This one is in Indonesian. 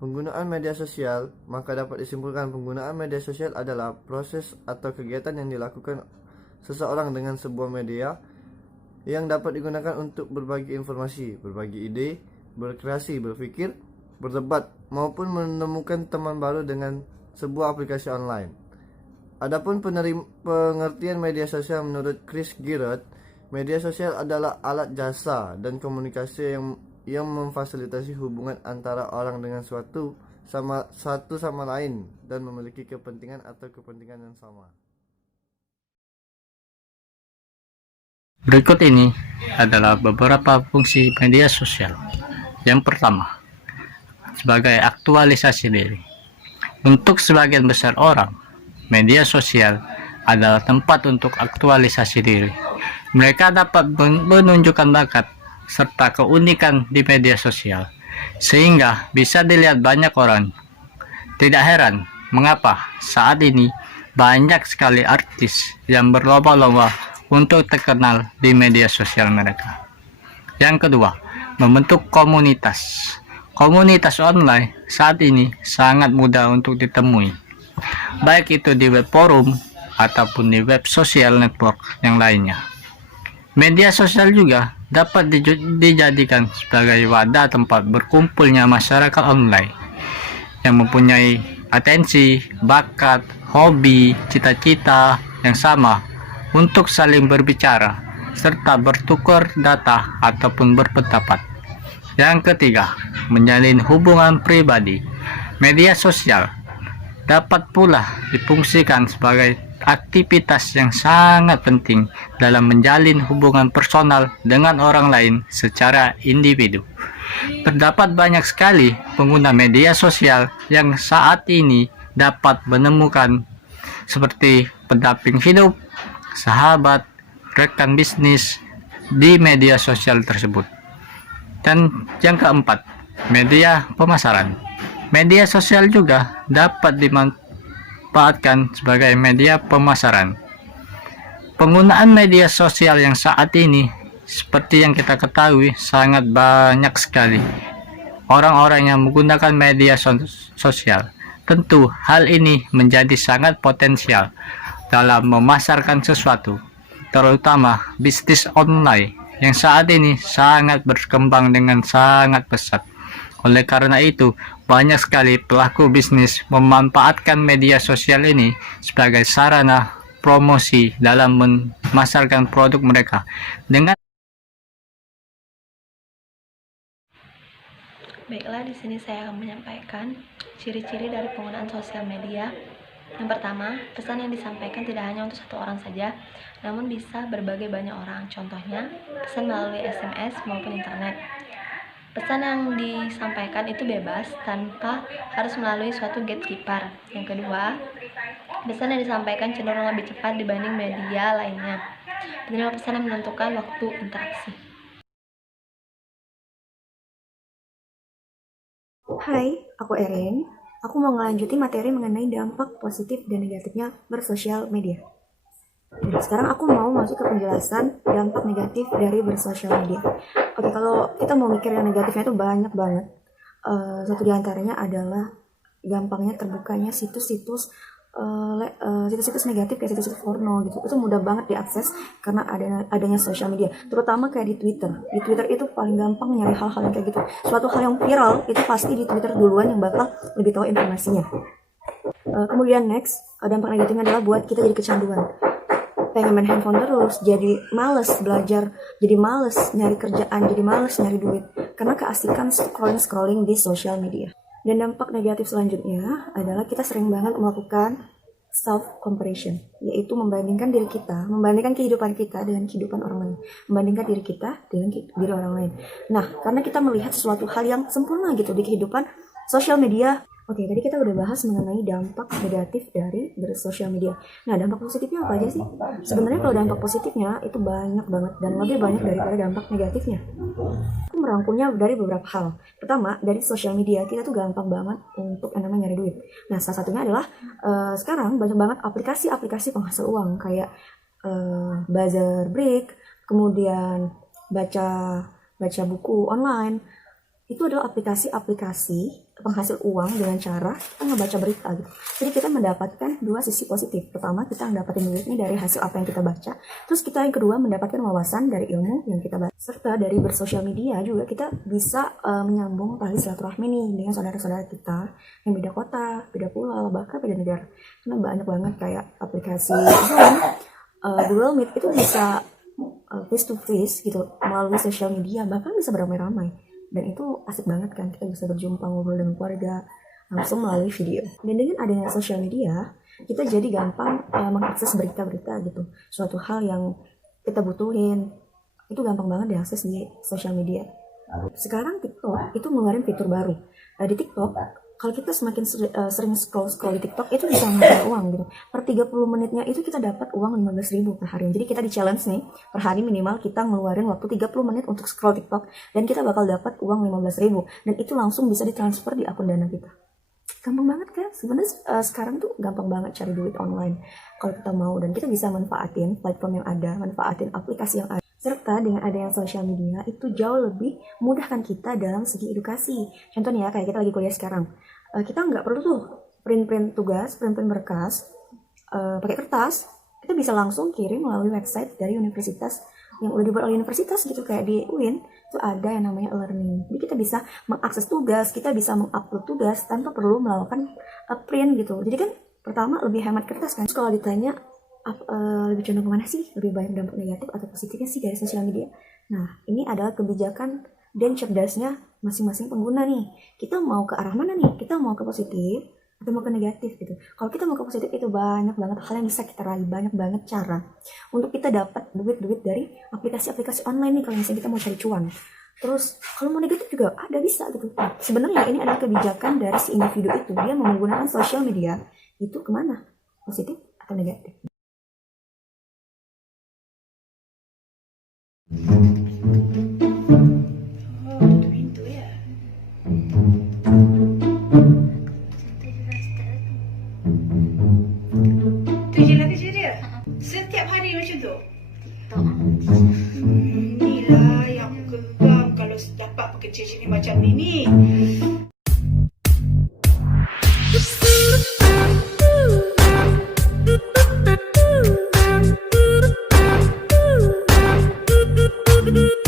Penggunaan media sosial, maka dapat disimpulkan penggunaan media sosial adalah proses atau kegiatan yang dilakukan seseorang dengan sebuah media yang dapat digunakan untuk berbagi informasi, berbagi ide, berkreasi, berpikir, berdebat, maupun menemukan teman baru dengan sebuah aplikasi online. Adapun pengertian media sosial menurut Chris Girard, media sosial adalah alat jasa dan komunikasi yang memfasilitasi hubungan antara orang dengan satu sama lain dan memiliki kepentingan atau kepentingan yang sama. Berikut ini adalah beberapa fungsi media sosial. Yang pertama, sebagai aktualisasi diri. Untuk sebagian besar orang, media sosial adalah tempat untuk aktualisasi diri. Mereka dapat menunjukkan bakat serta keunikan di media sosial, sehingga bisa dilihat banyak orang. Tidak heran mengapa saat ini banyak sekali artis yang berlomba-lomba untuk terkenal di media sosial mereka. Yang kedua, membentuk komunitas. Komunitas online saat ini sangat mudah untuk ditemui, baik itu di web forum ataupun di web social network yang lainnya. Media sosial juga dapat dijadikan sebagai wadah tempat berkumpulnya masyarakat online yang mempunyai atensi, bakat, hobi, cita-cita yang sama untuk saling berbicara serta bertukar data ataupun berpendapat. Yang ketiga, menjalin hubungan pribadi. Media sosial dapat pula difungsikan sebagai aktivitas yang sangat penting dalam menjalin hubungan personal dengan orang lain secara individu. Terdapat banyak sekali pengguna media sosial yang saat ini dapat menemukan seperti pendamping hidup, sahabat, rekan bisnis di media sosial tersebut. Dan yang keempat, media pemasaran. Media sosial juga dapat dimanfaatkan sebagai media pemasaran. Penggunaan media sosial yang saat ini, seperti yang kita ketahui, sangat banyak sekali orang-orang yang menggunakan media sosial. Tentu hal ini menjadi sangat potensial dalam memasarkan sesuatu, terutama bisnis online yang saat ini sangat berkembang dengan sangat pesat. Oleh karena itu, banyak sekali pelaku bisnis memanfaatkan media sosial ini sebagai sarana promosi dalam memasarkan produk mereka. Baiklah, di sini saya akan menyampaikan ciri-ciri dari penggunaan sosial media. Yang pertama, pesan yang disampaikan tidak hanya untuk satu orang saja, namun bisa berbagai banyak orang. Contohnya, pesan melalui SMS maupun internet. Pesan yang disampaikan itu bebas tanpa harus melalui suatu gatekeeper. Yang kedua, pesan yang disampaikan cenderung lebih cepat dibanding media lainnya. Penerima pesan yang menentukan waktu interaksi. Hai, aku Erin. Aku mau ngelanjutin materi mengenai dampak positif dan negatifnya bersosial media. Jadi sekarang aku mau masuk ke penjelasan dampak negatif dari bersosial media. Oke, kalau kita mau mikir yang negatifnya itu banyak banget. Satu di antaranya adalah gampangnya terbukanya situs-situs negatif kayak situs-situs porno gitu. Itu mudah banget diakses karena adanya sosial media, terutama kayak di Twitter. Di Twitter itu paling gampang nyari hal-hal yang kayak gitu. Suatu hal yang viral itu pasti di Twitter duluan yang bakal lebih tahu informasinya. Kemudian next, dampak negatifnya adalah buat kita jadi kecanduan. Pengen main handphone terus, jadi males belajar, jadi males nyari kerjaan, jadi males nyari duit karena keasikan scrolling di sosial media. Dan dampak negatif selanjutnya adalah kita sering banget melakukan self-comparison, yaitu membandingkan diri kita, membandingkan kehidupan kita dengan kehidupan orang lain, membandingkan diri kita dengan diri orang lain. Nah, karena kita melihat sesuatu hal yang sempurna gitu di kehidupan sosial media. Oke, tadi kita udah bahas mengenai dampak negatif dari bersosial media. Nah, dampak positifnya apa aja sih? Sebenarnya kalau dampak positifnya itu banyak banget dan lebih banyak daripada dampak negatifnya. Aku merangkumnya dari beberapa hal. Pertama, dari sosial media kita tuh gampang banget untuk yang namanya nyari duit. Nah, salah satunya adalah sekarang banyak banget aplikasi-aplikasi penghasil uang kayak Buzzer Break, kemudian baca buku online. itu adalah aplikasi-aplikasi penghasil uang dengan cara kita ngebaca berita gitu. Jadi kita mendapatkan dua sisi positif. Pertama, kita mendapatkan duitnya dari hasil apa yang kita baca. Terus kita yang kedua mendapatkan wawasan dari ilmu yang kita baca. Serta dari bersosial media juga kita bisa menyambung tali silaturahmi nih dengan saudara-saudara kita yang beda kota, beda pulau, bahkan beda negara. Karena banyak banget kayak aplikasi Zoom, Google Meet itu bisa face to face gitu melalui sosial media, bahkan bisa beramai-ramai. Dan itu asik banget kan, kita bisa berjumpa ngobrol dengan keluarga langsung melalui video. Dan dengan adanya sosial media, kita jadi gampang mengakses berita-berita gitu. Suatu hal yang kita butuhin, itu gampang banget diakses di sosial media. Sekarang TikTok itu ngeluarin fitur baru. Di TikTok, kalau kita semakin sering scroll di TikTok, itu bisa menghasilkan uang gitu. Per 30 menitnya itu kita dapat uang 15.000 per hari. Jadi kita di challenge nih, per hari minimal kita ngeluarin waktu 30 menit untuk scroll TikTok, dan kita bakal dapat uang 15.000. Dan itu langsung bisa ditransfer di akun Dana kita. Gampang banget kan? Sebenarnya sekarang tuh gampang banget cari duit online kalau kita mau, dan kita bisa manfaatin platform yang ada, manfaatin aplikasi yang ada. Serta dengan adanya sosial media itu jauh lebih mudahkan kita dalam segi edukasi. Contohnya kayak kita lagi kuliah sekarang, kita nggak perlu tuh print tugas, print berkas pakai kertas. Kita bisa langsung kirim melalui website dari universitas yang udah dibuat oleh universitas gitu, kayak di UIN itu ada yang namanya e-learning. Jadi kita bisa mengakses tugas, kita bisa mengupload tugas tanpa perlu melakukan print gitu. Jadi kan pertama lebih hemat kertas kan. Terus kalau ditanya lebih condong kemana sih, lebih banyak dampak negatif atau positifnya sih dari sosial media? Nah, ini adalah kebijakan dan cerdasnya masing-masing pengguna nih. Kita mau ke arah mana nih? Kita mau ke positif atau mau ke negatif gitu. Kalau kita mau ke positif, itu banyak banget hal yang bisa kita raih, banyak banget cara untuk kita dapat duit dari aplikasi-aplikasi online nih kalau misalnya kita mau cari cuan. Terus kalau mau negatif juga ada, bisa gitu. Nah, sebenarnya ini adalah kebijakan dari si individu itu, dia mau menggunakan sosial media itu kemana? Positif atau negatif? Itu ya. Tu je lah kerja dia. Setiap hari macam tu. Inilah yang aku geram kalau dapat pekerja jenis macam ni. Thank you.